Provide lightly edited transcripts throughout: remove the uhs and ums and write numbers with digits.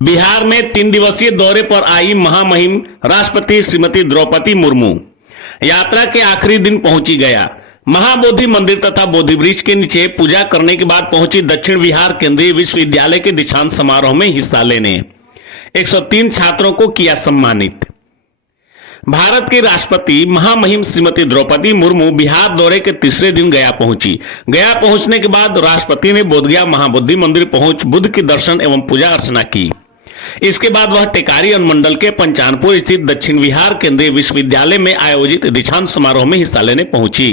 बिहार में 3 दिवसीय दौरे पर आई महामहिम राष्ट्रपति श्रीमती द्रौपदी मुर्मू यात्रा के आखिरी दिन पहुंची गया। महाबोधि मंदिर तथा बोधि वृक्ष के नीचे पूजा करने के बाद पहुंची दक्षिण बिहार केंद्रीय विश्वविद्यालय के दीक्षांत समारोह में हिस्सा लेने 103 छात्रों को किया सम्मानित। भारत के राष्ट्रपति महामहिम श्रीमती द्रौपदी मुर्मू बिहार दौरे के तीसरे दिन गया पहुंची। गया पहुंचने के बाद राष्ट्रपति ने बोधगया महाबोधि मंदिर पहुंच बुद्ध की दर्शन एवं पूजा अर्चना की। इसके बाद वह टेकारी अनुमंडल के पंचानपुर स्थित दक्षिण बिहार केंद्रीय विश्वविद्यालय में आयोजित दीक्षांत समारोह में हिस्सा लेने पहुंची।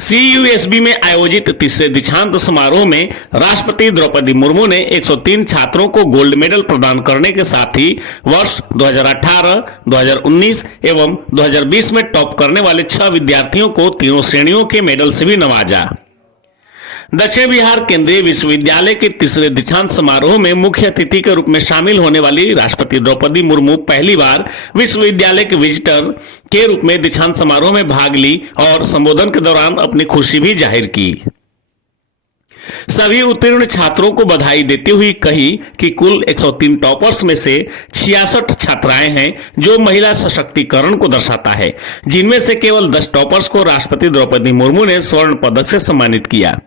CUSB में आयोजित तीसरे दीक्षांत समारोह में राष्ट्रपति द्रौपदी मुर्मू ने 103 छात्रों को गोल्ड मेडल प्रदान करने के साथ ही वर्ष 2018, 2019 एवं 2020 में टॉप करने वाले 6 विद्यार्थियों को तीनों श्रेणियों के मेडल से भी नवाजा। दक्षिण बिहार केंद्रीय विश्वविद्यालय के तीसरे दीक्षांत समारोह में मुख्य अतिथि के रूप में शामिल होने वाली राष्ट्रपति द्रौपदी मुर्मू पहली बार विश्वविद्यालय के विजिटर के रूप में दीक्षांत समारोह में भाग ली और संबोधन के दौरान अपनी खुशी भी जाहिर की। सभी उत्तीर्ण छात्रों को बधाई देते हुए कही कि कुल 103 टॉपर्स में से 66 छात्राएं हैं, जो महिला सशक्तिकरण को दर्शाता है, जिनमें से केवल 10 टॉपर्स को राष्ट्रपति द्रौपदी मुर्मू ने स्वर्ण पदक से सम्मानित किया।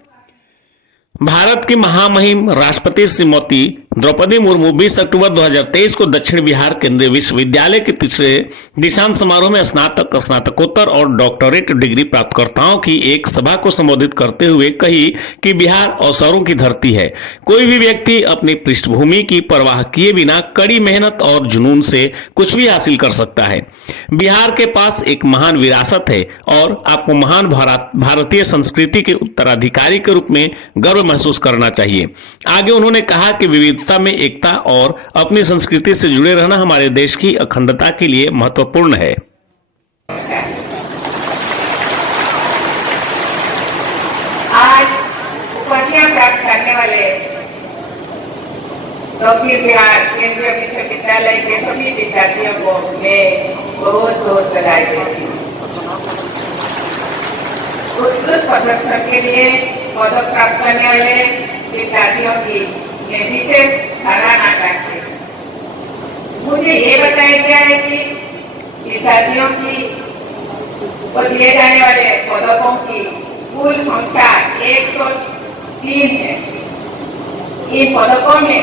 भारत की महामहिम राष्ट्रपति श्रीमती द्रौपदी मुर्मू 20 अक्टूबर 2023 को दक्षिण बिहार केंद्रीय विश्वविद्यालय के तीसरे दीक्षांत समारोह में स्नातक, स्नातकोत्तर और डॉक्टरेट डिग्री प्राप्तकर्ताओं की एक सभा को संबोधित करते हुए कही कि बिहार अवसरों की धरती है। कोई भी व्यक्ति अपनी पृष्ठभूमि की परवाह किए बिना कड़ी मेहनत और जुनून से कुछ भी हासिल कर सकता है। बिहार के पास एक महान विरासत है और आपको महान भारतीय संस्कृति के उत्तराधिकारी के रूप में गर्व महसूस करना चाहिए। आगे उन्होंने कहा कि विविधता में एकता और अपनी संस्कृति से जुड़े रहना हमारे देश की अखंडता के लिए महत्वपूर्ण है। आज उपाधियां प्राप्त करने वाले दक्षिण बिहार केंद्रीय विश्वविद्यालय के सभी विद्यार्थियों को मैं बहुत बहुत बधाई देती हूँ। उत्कृष्ट प्रदर्शन के लिए पदक प्राप्त करने वाले विद्यार्थियों की मैं विशेष सराहना करती हूँ। मुझे ये बताया गया है कि विद्यार्थियों की को दिए जाने वाले पदकों की कुल संख्या 103 है। इन पदकों में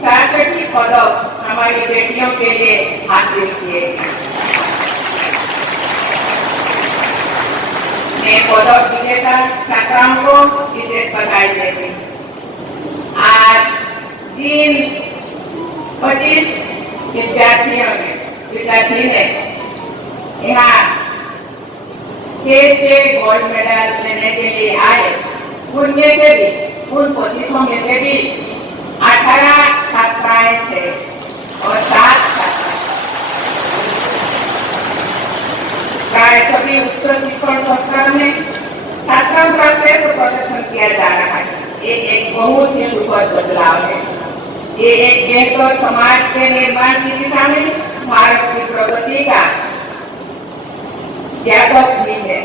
66 पदक हमारी बेटियों के लिए हासिल किए गए। मैं पदक विजेता छात्राओं को विशेष बधाई देती हूँ। आज जिन 25 विद्यार्थी ने यहाँ स्टेज पे गोल्ड मेडल लेने के लिए आए, उनमें से भी उन 25 में से भी 18 छात्राएं थे और 7 छात्र। प्राय सभी उच्च शिक्षण संस्थानों में छात्रों का श्रेष्ठ प्रदर्शन किया जा रहा है। ये एक बहुत ही सुखद बदलाव है। ये एक बेहतर समाज के निर्माण की दिशा में भारत की प्रगति का व्यापक भी है।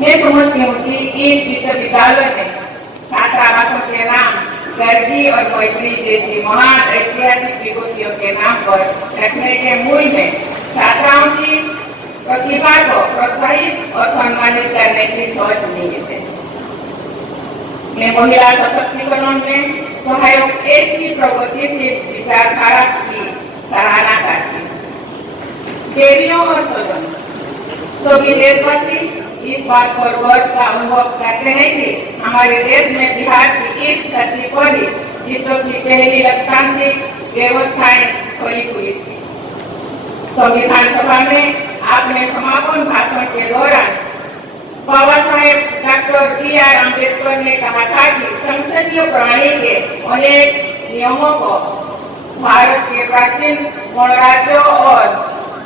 मैं समझती हूँ कि इस विश्वविद्यालय में छात्रावासों के नाम गांधी और मैत्री जैसी महान ऐतिहासिक विभूतियों के नाम पर रखने के मूल में छात्राओं की प्रतिभा को प्रोत्साहित और सम्मानित करने की सोच निहित है। मैं महिला सशक्तिकरण में सहायक ऐसी प्रगतिशील विचारधारा की सराहना करती हूँ। देवियों और स्वजनों, सभी देशवासी इस बात पर गर्व का अनुभव करते हैं कि हमारे देश में बिहार की इस धरती पर ही विश्व की पहली लोकतांत्रिक व्यवस्थाएं खुली हुई थी। संविधान सभा में अपने समापन भाषण के दौरान बाबा साहेब डॉक्टर BR अम्बेडकर ने कहा था कि संसदीय प्रणाली के अनेक नियमों को भारत के प्राचीन गणराज्यों और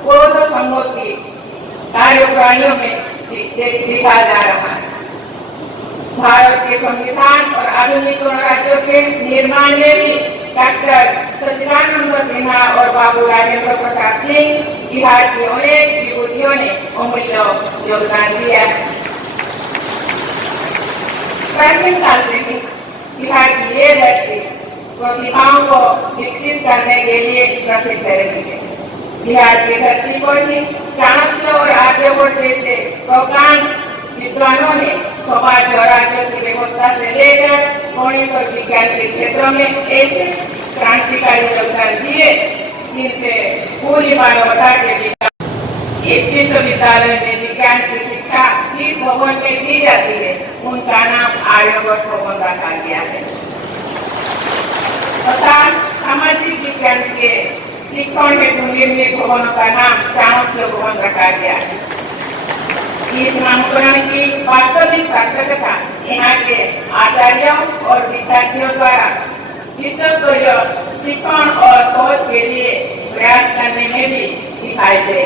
बौद्ध संघों की कार्यप्रणालियों में दिखा जा रहा है। भारत के संविधान और आधुनिक गणराज्यों के निर्माण में भी डॉक्टर सच्चिदानंद सिन्हा और बाबू राजेंद्र प्रसाद सिंह बिहार की अनेक विभूतियों ने अमूल्य योगदान दिया है। प्राचीन काल से ही बिहार की ये प्रतिभाओं को विकसित करने के लिए प्रसिद्ध रही है। बिहार की धरती पर ही चाणक्य और आर्यभट्ट जैसे प्रज्ञान विद्वानों ने समाज और राज्य की व्यवस्था से लेकर गणित और विज्ञान के क्षेत्रों में ऐसे क्रांतिकारी योगदान दिए जिनसे पूरी मानवता के विकास। इस विश्वविद्यालय में विज्ञान की शिक्षा जिस भवन में दी जाती है उनका नाम आर्यभट्ट भवन रखा गया है तथा सामाजिक विज्ञान के शिक्षण हेतु निर्मित भवनों का नाम चाणक्य भवन रखा गया है। इस नामकरण की वास्तविक सार्थकता यहाँ के आचार्यों और विद्यार्थियों द्वारा विश्वस्तरीय शिक्षण और शोध के लिए प्रयास करने में भी दिखाई दे।